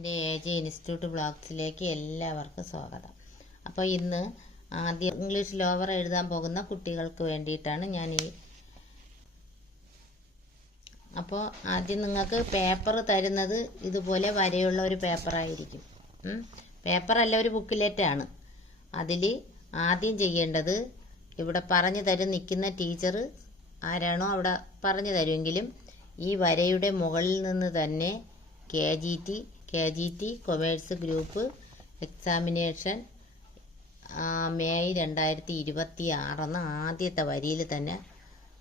എൻ്റെ AG institute ബ്ലോഗ്സിലേക്ക് എല്ലാവർക്കും സ്വാഗതം. അപ്പോൾ ഇന്ന് ആദ്യം ഇംഗ്ലീഷ് ലോവർ എഴുതാൻ പോകുന്ന കുട്ടികൾക്ക് വേണ്ടിയിട്ടാണ് അപ്പോൾ ആദ്യം നിങ്ങൾക്ക് പേപ്പർ തരുന്നത് ഇതുപോലെ വരെയുള്ള ഒരു പേപ്പറായിരിക്കും. പേപ്പറല്ല, ഒരു ബുക്കിലെറ്റാണ്. അതിൽ ആദ്യം ചെയ്യേണ്ടത്, ഇവിടെ പറഞ്ഞു തരും നിൽക്കുന്ന ടീച്ചർ ആരാണോ അവിടെ പറഞ്ഞു തരുമെങ്കിലും ഈ വരയുടെ മുകളിൽ നിന്ന് തന്നെ KGT commerce group examination May 2026 എന്ന ആദ്യത്തെ വരിയിൽ തന്നെ,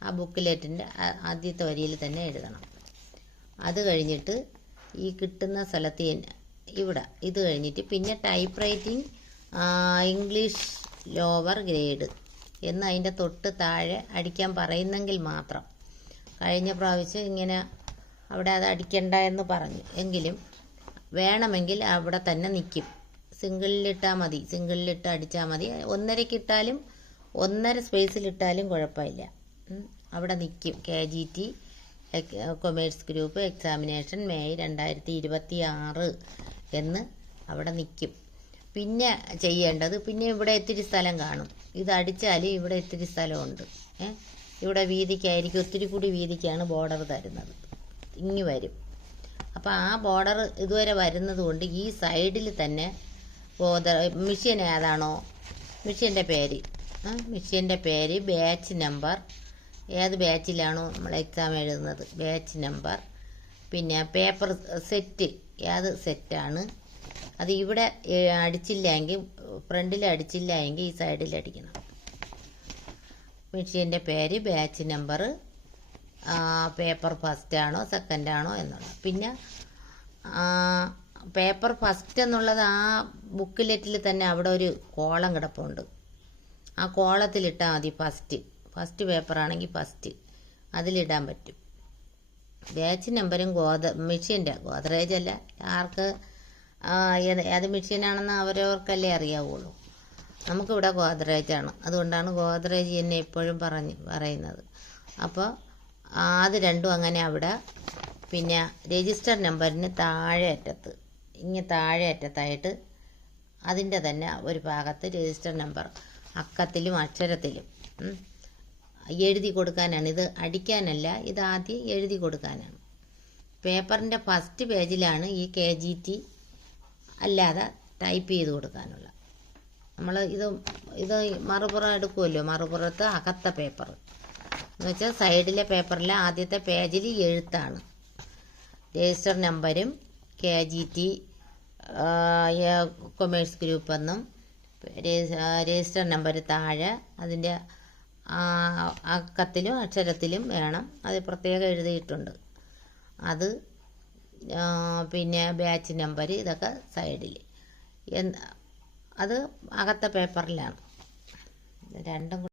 ആ ബുക്കിലെറ്റിൻ്റെ ആദ്യത്തെ വരിയിൽ തന്നെ എഴുതണം. അത് കഴിഞ്ഞിട്ട് ഈ കിട്ടുന്ന സ്ഥലത്ത് ഇവിടെ ഇത് കഴിഞ്ഞിട്ട് പിന്നെ type writing English lower grade എന്ന് അതിൻ്റെ തൊട്ട് താഴെ അടിക്കാൻ പറയുന്നെങ്കിൽ മാത്രം. കഴിഞ്ഞ പ്രാവശ്യം ഇങ്ങനെ അവിടെ അത് അടിക്കണ്ട എന്ന് പറഞ്ഞു, എങ്കിലും വേണമെങ്കിൽ അവിടെ തന്നെ നിൽക്കും. സിംഗിളിലിട്ടാൽ മതി, സിംഗിളിലിട്ട് അടിച്ചാൽ മതി. 1.5 ഇട്ടാലും 1.5 സ്പേസിലിട്ടാലും കുഴപ്പമില്ല, അവിടെ നിൽക്കും. KGT commerce group examination May 2026 എന്ന് അവിടെ നിൽക്കും. പിന്നെ ചെയ്യേണ്ടത്, പിന്നെ ഇവിടെ ഇത്തിരി സ്ഥലം കാണും. ഇത് അടിച്ചാൽ ഇവിടെ ഇത്തിരി സ്ഥലമുണ്ട്. ഇവിടെ വീതിക്കായിരിക്കും, ഒത്തിരി കൂടി വീതിക്കാണ് ബോർഡർ തരുന്നത്. ഇങ്ങി വരും. അപ്പോൾ ആ ബോർഡർ ഇതുവരെ വരുന്നത് കൊണ്ട് ഈ സൈഡിൽ തന്നെ മിഷ്യൻ ഏതാണോ, മിഷ്യൻ്റെ പേര്, ബാച്ച് നമ്പർ, ഏത് ബാച്ചിലാണോ നമ്മൾ എക്സാം എഴുതുന്നത് ബാച്ച് നമ്പർ, പിന്നെ പേപ്പർ സെറ്റ് ഏത് സെറ്റാണ് അത്. ഇവിടെ അടിച്ചില്ലെങ്കിൽ, ഫ്രണ്ടിൽ അടിച്ചില്ല എങ്കിൽ ഈ സൈഡിൽ അടിക്കണം. മിഷ്യൻ്റെ പേര്, ബാച്ച് നമ്പർ, പേപ്പർ ഫസ്റ്റ് ആണോ സെക്കൻഡ് ആണോ എന്നുള്ളത്. പിന്നെ പേപ്പർ ഫസ്റ്റ് എന്നുള്ളത് ആ ബുക്കിലെറ്റിൽ തന്നെ അവിടെ ഒരു കോളം കിടപ്പുണ്ട്. ആ കോളത്തിലിട്ടാൽ മതി. ഫസ്റ്റ് പേപ്പറാണെങ്കിൽ ഫസ്റ്റ് അതിലിടാൻ പറ്റും. ബാച്ച് നമ്പരും മിഷ്യൻ്റെ, ഗോദ്രേജ് അല്ല, ആർക്ക് ഏത് മിഷ്യനാണെന്ന് അവരവർക്കല്ലേ അറിയാവുള്ളൂ. നമുക്കിവിടെ ഗോദ്രേജാണ്, അതുകൊണ്ടാണ് ഗോദ്രേജ് എന്നെ എപ്പോഴും പറയുന്നത്. അപ്പോൾ അത് രണ്ടും അങ്ങനെ അവിടെ. പിന്നെ രജിസ്റ്റർ നമ്പറിന് താഴെ അറ്റത്തായിട്ട് അതിൻ്റെ തന്നെ ഒരു ഭാഗത്ത് രജിസ്റ്റർ നമ്പർ അക്കത്തിലും അക്ഷരത്തിലും എഴുതി കൊടുക്കാനാണ്. ഇത് അടിക്കാനല്ല, ഇത് ആദ്യം എഴുതി കൊടുക്കാനാണ്. പേപ്പറിൻ്റെ ഫസ്റ്റ് പേജിലാണ് ഈ KGT അല്ലാതെ ടൈപ്പ് ചെയ്ത് കൊടുക്കാനുള്ള. നമ്മൾ ഇത് മറുപുറം എടുക്കുമല്ലോ, മറുപുറത്ത് അകത്ത പേപ്പർ എന്ന് വെച്ചാൽ സൈഡിലെ പേപ്പറിലെ ആദ്യത്തെ പേജിൽ എഴുത്താണ്. രജിസ്റ്റർ നമ്പരും KGT കൊമേഴ്സ് ഗ്രൂപ്പ് എന്നും രജിസ്റ്റർ നമ്പർ താഴെ അതിൻ്റെ അക്കത്തിലും അക്ഷരത്തിലും വേണം. അത് പ്രത്യേകം എഴുതിയിട്ടുണ്ട്. അത് പിന്നെ ബാച്ച് നമ്പർ ഇതൊക്കെ സൈഡിൽ, അത് അകത്ത പേപ്പറിലാണ്. രണ്ടും